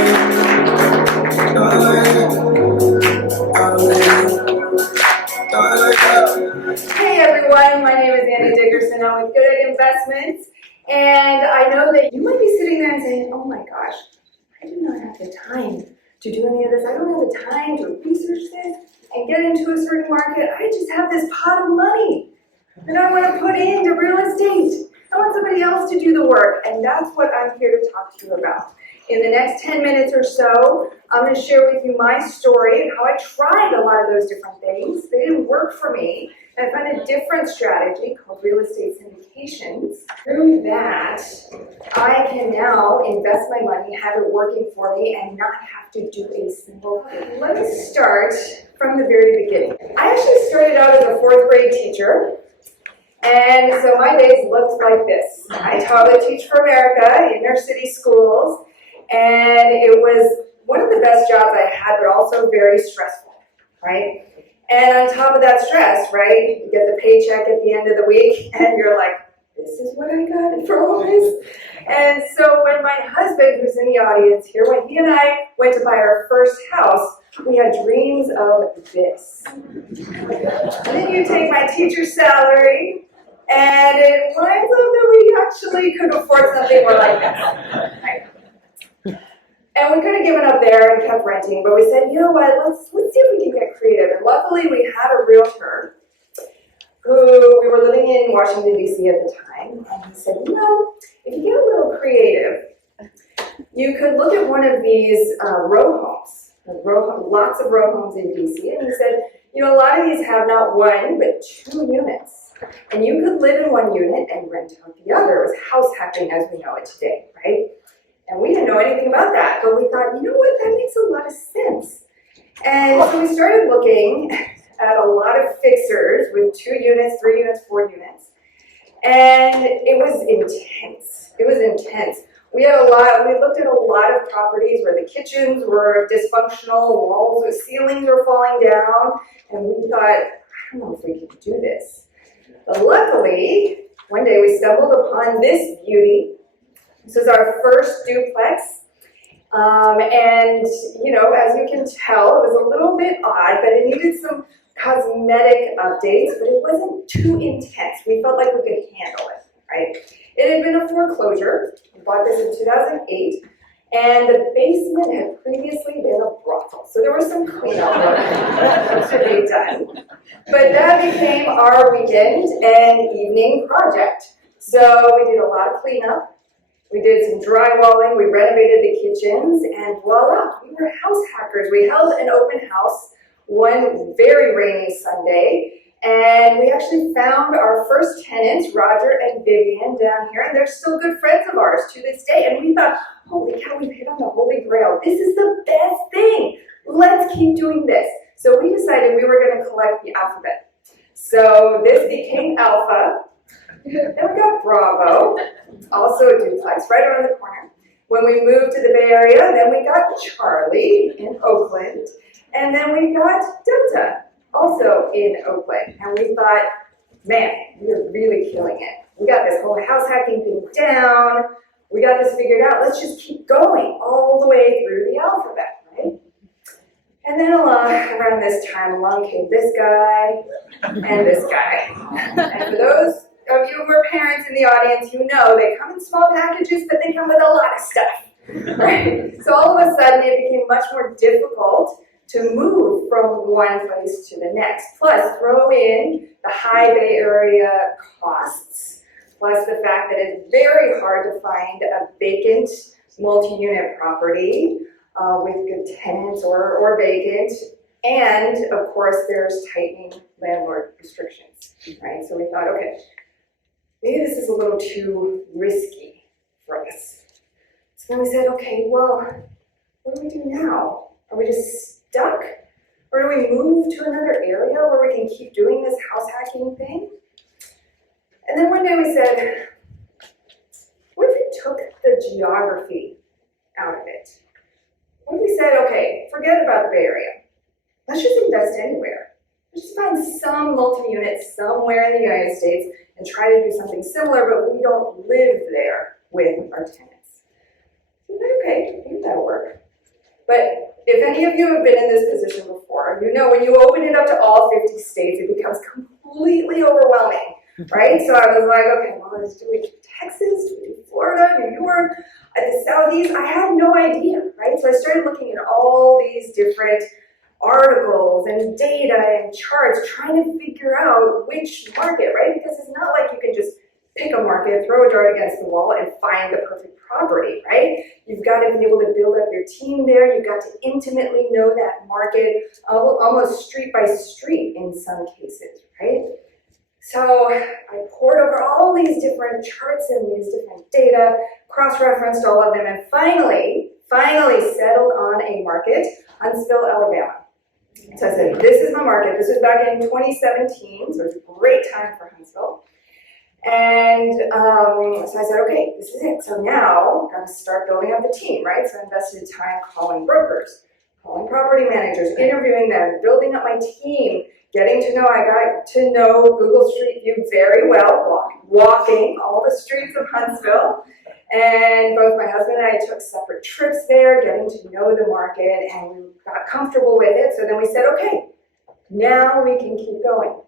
Hey everyone, my name is Dickerson. I'm with Goodegg Investments, and I know that you might be sitting there and saying, oh my gosh, I do not have the time to do any of this. I don't have the time to research this and get into a certain market. I just have this pot of money that I want to put into real estate. I want somebody else to do the work, and that's what I'm here to talk to you about. In the next 10 minutes or so, I'm going to share with you my story and how I tried a lot of those different things. They didn't work for me, and I found a different strategy called real estate syndications. Through that, I can now invest my money, have it working for me, and not have to do a single thing. Let me start from the very beginning. I actually started out as a 4th grade teacher. And so my days looked like this. I taught at Teach for America in their city schools, and it was one of the best jobs I had, but also very stressful, right? And on top of that stress, right, you get the paycheck at the end of the week, and you're like, this is what I got for all this? And so when my husband, who's in the audience here, when he and I went to buy our first house, we had dreams of this. And then you take my teacher's salary, and it winds up that we actually could afford something more like this. Right? And we could have given up there and kept renting, but we said, you know what, let's see if we can get creative. And luckily, we had a realtor who, we were living in Washington, D.C. at the time, and he said, you know, if you get a little creative, you could look at one of these row homes, lots of row homes in D.C., and he said, you know, a lot of these have not one, but 2 units. And you could live in one unit and rent out the other. It was house hacking as we know it today, right? And we didn't know anything about that, but we thought, you know what, that makes a lot of sense. And so we started looking at a lot of fixers with 2 units, 3 units, 4 units. And it was intense. It was intense. We looked at a lot of properties where the kitchens were dysfunctional, walls with ceilings were falling down, and we thought, I don't know if we can do this. But luckily, one day we stumbled upon this beauty. This was our first duplex, and you know, as you can tell, it was a little bit odd, but it needed some cosmetic updates, but it wasn't too intense. We felt like we could handle it, right? It had been a foreclosure. We bought this in 2008, and the basement had previously been a brothel, so there was some cleanup work to be done. But that became our weekend and evening project. So we did a lot of cleanup. We did some drywalling, we renovated the kitchens, and voila, we were house hackers. We held an open house one very rainy Sunday, and we actually found our first tenants, Roger and Vivian, down here, and they're still good friends of ours to this day. And we thought, holy cow, we've hit on the holy grail. This is the best thing. Let's keep doing this. So we decided we were going to collect the alphabet. So this became Alpha. Then we got Bravo, also a duplex right around the corner. When we moved to the Bay Area, then we got Charlie in Oakland, and then we got Delta, also in Oakland. And we thought, man, we're really killing it. We got this whole house hacking thing down. We got this figured out. Let's just keep going all the way through the alphabet, right? And then around this time, along came this guy and this guy. And for those of you who are parents in the audience, you know they come in small packages, but they come with a lot of stuff, right? So all of a sudden, it became much more difficult to move from one place to the next. Plus, throw in the high Bay Area costs, plus the fact that it's very hard to find a vacant multi-unit property with good tenants or vacant. And of course, there's tightening landlord restrictions, right? So we thought, okay, maybe this is a little too risky for us. So then we said, okay, well, what do we do now? Are we just stuck? Or do we move to another area where we can keep doing this house hacking thing? And then one day we said, what if we took the geography out of it? What if we said, okay, forget about the Bay Area. Let's just invest anywhere. Let's just find some multi-unit somewhere in the United States and try to do something similar, but we don't live there with our tenants. So okay, maybe that'll work. But if any of you have been in this position before, you know when you open it up to all 50 states, it becomes completely overwhelming, right? So I was like, okay, well, let's do it Texas, do we do Florida, New York, at the Southeast. I had no idea, right? So I started looking at all these different articles and data and charts, trying to figure out which market, right? Because it's not like you can just pick a market, throw a dart against the wall, and find the perfect property, right? You've got to be able to build up your team there. You've got to intimately know that market, almost street by street in some cases, right? So I pored over all these different charts and these different data, cross-referenced all of them, and finally settled on a market, Huntsville, Alabama. So I said, this is my market. This was back in 2017, so it was a great time for Huntsville. And so I said, okay, this is it. So now I've got to start building up the team, right? So I invested time calling brokers, calling property managers, interviewing them, building up my team, getting to know, I got to know Google Street View very well, walking all the streets of Huntsville. And both my husband and I took separate trips there, getting to know the market, and we got comfortable with it. So then we said, okay, now we can keep going.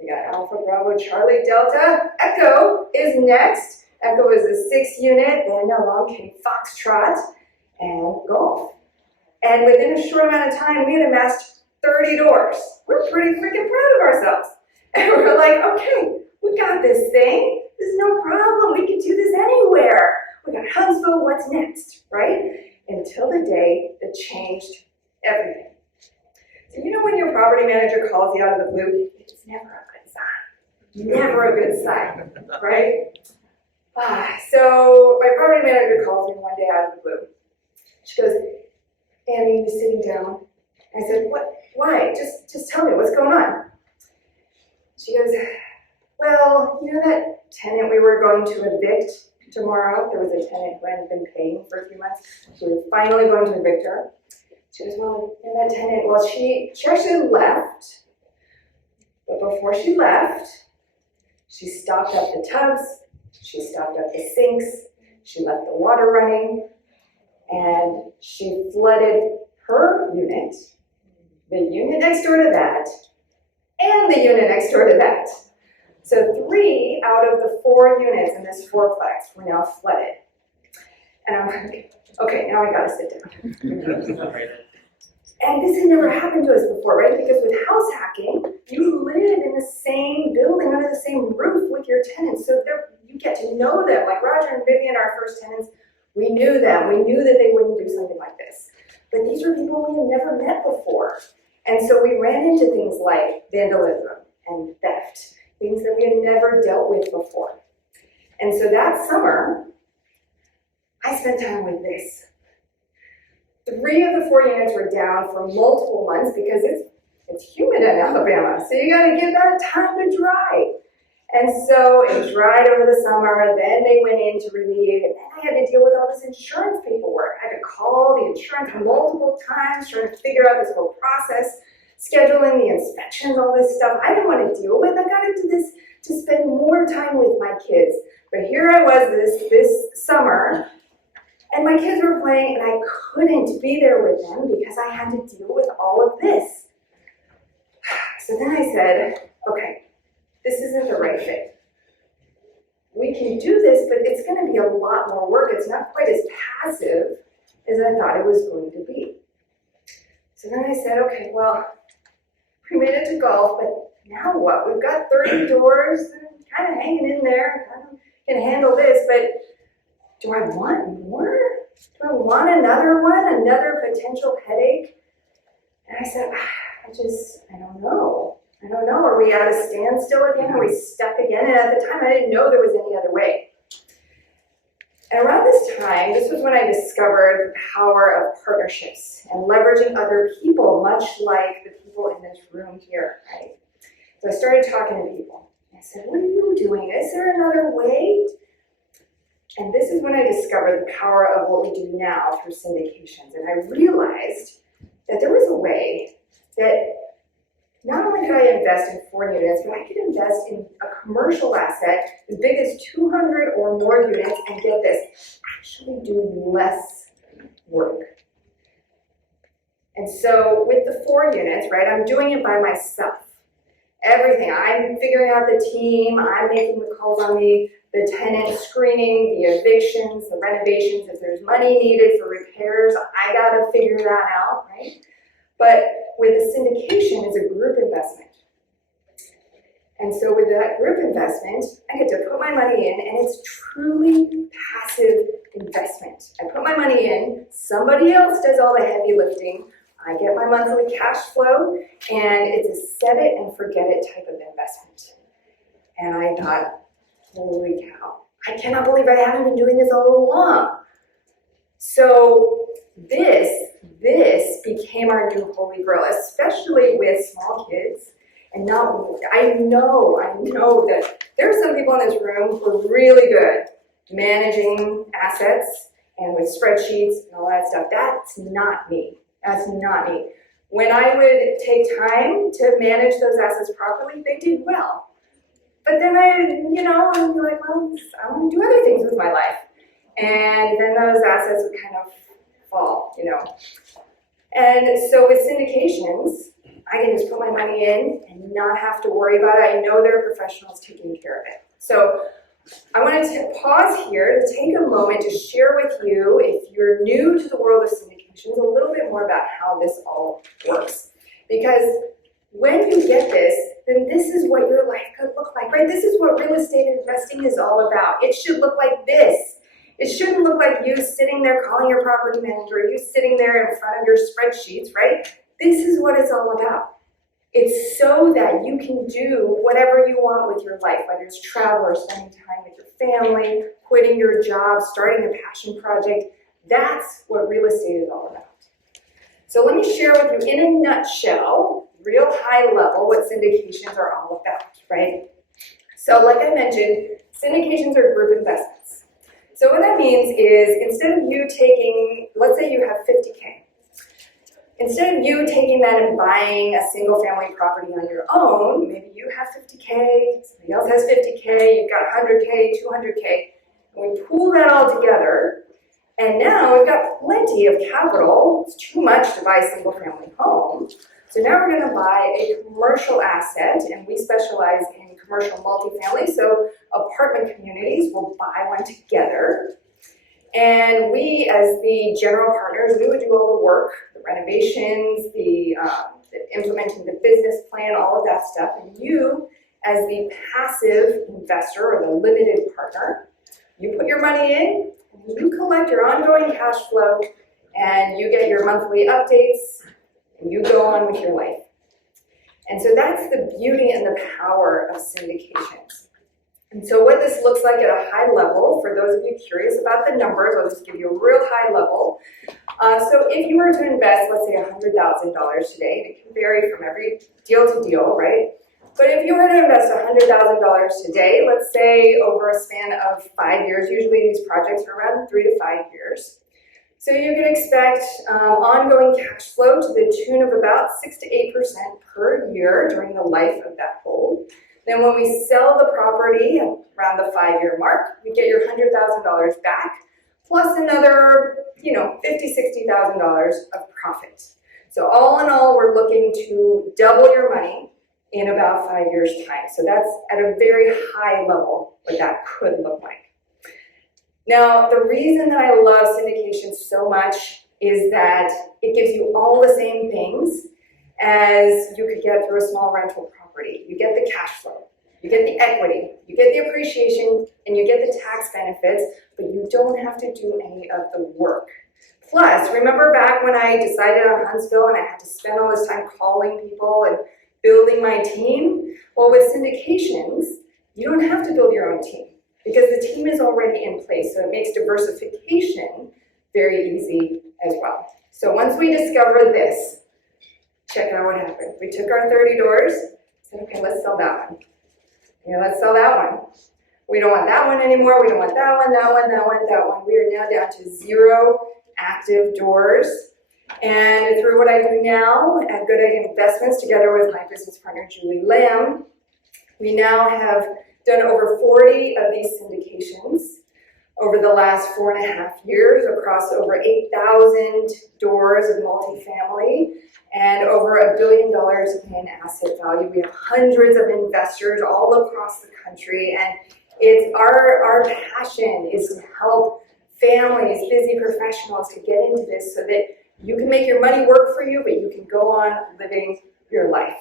We got Alpha, Bravo, Charlie, Delta. Echo is next. Echo is a 6 unit. Then along came Foxtrot and Golf. And within a short amount of time, we had amassed 30 doors. We're pretty freaking proud of ourselves. And we're like, okay, we got this thing. There's no problem. We can do this anywhere. We got Huntsville. What's next, right? Until the day that changed everything. So you know when your property manager calls you out of the blue, it's never a good sign. Never a good sign, right? So my property manager calls me one day out of the blue. She goes, Annie, you sitting down? I said, what? Why? Just tell me, what's going on? She goes, well, you know that tenant we were going to evict tomorrow? There was a tenant who hadn't been paying for a few months. So we were finally going to evict her. She goes, well, you know that tenant, well, she actually left. But before she left, she stopped up the tubs, she stopped up the sinks, she left the water running, and she flooded her unit, the unit next door to that, and the unit next door to that. So 3 out of the 4 units in this fourplex were now flooded. And I'm like, okay, now I gotta sit down. And this had never happened to us before, right? Because with house hacking, you live in the same building, under the same roof with your tenants. So you get to know them. Like Roger and Vivian, our first tenants, we knew them. We knew that they wouldn't do something like this. But these were people we had never met before. And so we ran into things like vandalism and theft, things that we had never dealt with before. And so that summer, I spent time with this. 3 of the 4 units were down for multiple months because it's humid in Alabama. So you gotta give that time to dry. And so it dried over the summer, and then they went in to relieve, and then I had to deal with all this insurance paperwork. I had to call the insurance multiple times, trying to figure out this whole process, scheduling the inspections, all this stuff I didn't want to deal with. I got into this to spend more time with my kids. But here I was this summer, and my kids were playing, and I couldn't be there with them because I had to deal with all of this. So then I said, okay, this isn't the right fit. We can do this, but it's going to be a lot more work. It's not quite as passive as I thought it was going to be. So then I said, okay, well, we made it to golf, but now what? We've got 30 doors, kind of hanging in there, kind of can handle this, but do I want more? Do I want another one, another potential headache? And I said, I don't know. Are we at a standstill again? Are we stuck again? And at the time, I didn't know there was any other way. And around this time, this was when I discovered the power of partnerships and leveraging other people, much like the people in this room here, right? So I started talking to people. I said, what are you doing? Is there another way? And this is when I discovered the power of what we do now through syndications. And I realized that there was a way that not only could I invest in 4 units, but I could invest in a commercial asset as big as 200 or more units and get this, actually do less work. And so with the 4 units, right, I'm doing it by myself. Everything, I'm figuring out the team, I'm making the calls on the tenant screening, the evictions, the renovations, if there's money needed for repairs, I gotta figure that out, right? But with a syndication, it's a group investment. And so with that group investment, I get to put my money in, and it's truly passive investment. I put my money in, somebody else does all the heavy lifting, I get my monthly cash flow, and it's a set it and forget it type of investment. And I thought, holy cow, I cannot believe I haven't been doing this all along. So this became our new holy grail, especially with small kids. And now I know that there are some people in this room who are really good managing assets and with spreadsheets and all that stuff. That's not me. That's not me. When I would take time to manage those assets properly, they did well. But then I'd be like, well, I want to do other things with my life. And then those assets would kind of fall, And so with syndications, I can just put my money in and not have to worry about it. I know there are professionals taking care of it. So I wanted to pause here to take a moment to share with you, if you're new to the world of syndications, a little bit more about how this all works. Because when you get this, then this is what your life could look like, right? This is what real estate investing is all about. It should look like this. It shouldn't look like you sitting there calling your property manager, you sitting there in front of your spreadsheets, right? This is what it's all about. It's so that you can do whatever you want with your life, whether it's travel or spending time with your family, quitting your job, starting a passion project. That's what real estate is all about. So let me share with you in a nutshell, real high level, what syndications are all about, right? So like I mentioned, syndications are group investments. So what that means is instead of you taking, let's say you have 50K. Instead of you taking that and buying a single family property on your own, maybe you have 50K, somebody else has 50K, you've got 100K, 200K, and we pool that all together, and now we've got plenty of capital. It's too much to buy a single family home. So now we're going to buy a commercial asset, and we specialize in commercial multifamily, so apartment communities will buy one together. And we, as the general partners, we would do all the work, the renovations, the implementing the business plan, all of that stuff. And you, as the passive investor or the limited partner, you put your money in, you collect your ongoing cash flow, and you get your monthly updates, and you go on with your life. And so that's the beauty and the power of syndications. And so what this looks like at a high level, for those of you curious about the numbers, I'll just give you a real high level. So if you were to invest, let's say $100,000 today, it can vary from every deal to deal, right? But if you were to invest $100,000 today, let's say over a span of 5 years, usually these projects are around 3 to 5 years. So you can expect ongoing cash flow to the tune of about 6 to 8% per year during the life of that hold. Then when we sell the property around the 5-year mark, you get your $100,000 back, plus another, $50,000, $60,000 of profit. So all in all, we're looking to double your money in about 5 years' time. So that's at a very high level what that could look like. Now, the reason that I love syndication so much is that it gives you all the same things as you could get through a small rental property. You get the cash flow, you get the equity, you get the appreciation, and you get the tax benefits, but you don't have to do any of the work. Plus, remember back when I decided on Huntsville and I had to spend all this time calling people and building my team? Well, with syndications, you don't have to build your own team because the team is already in place, so it makes diversification very easy as well. So once we discover this, check out what happened. We took our 30 doors, said, okay, let's sell that one. Let's sell that one. We don't want that one anymore. We don't want that one, that one, that one, that one. We are now down to 0 active doors. And through what I do now at Goodegg Investments, together with my business partner, Julie Lamb, we now have done over 40 of these syndications. over the last 4.5 years across over 8,000 doors of multifamily and over $1 billion in asset value. We have hundreds of investors all across the country, and it's our passion is to help families, busy professionals to get into this so that you can make your money work for you, but you can go on living your life.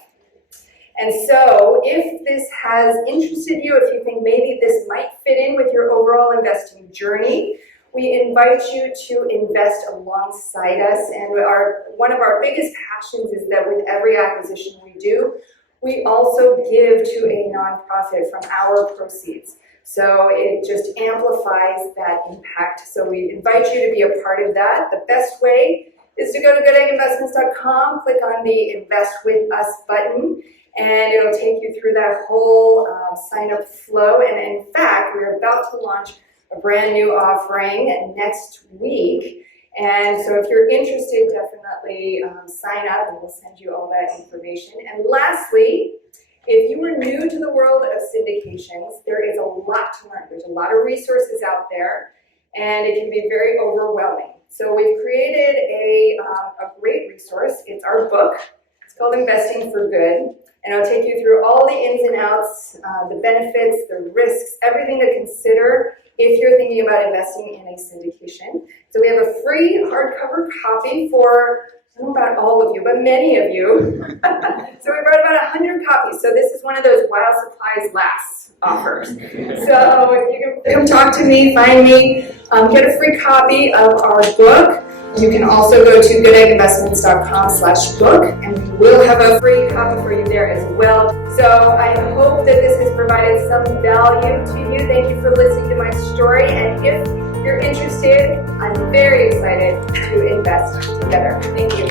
And so if this has interested you, if you think maybe this might fit in with your overall investing journey, we invite you to invest alongside us. And one of our biggest passions is that with every acquisition we do, we also give to a nonprofit from our proceeds. So it just amplifies that impact. So we invite you to be a part of that. The best way is to go to goodegginvestments.com, click on the Invest With Us button, and it'll take you through that whole sign-up flow. And in fact, we're about to launch a brand new offering next week. And so if you're interested, definitely sign up and we'll send you all that information. And lastly, if you are new to the world of syndications, there is a lot to learn. There's a lot of resources out there, and it can be very overwhelming. So we've created a great resource. It's our book. It's called Investing for Good. And it'll take you through all the ins and outs, the benefits, the risks, everything to consider if you're thinking about investing in a syndication. So we have a free hardcover copy for, I don't know about all of you, but many of you. So we brought about 100 copies. So this is one of those while supplies last offers. So you can come talk to me, find me, get a free copy of our book. You can also go to goodegginvestments.com/book, and we will have a free copy for you there as well. So I hope that this has provided some value to you. Thank you for listening to my story. And if you're interested, I'm very excited to invest together. Thank you.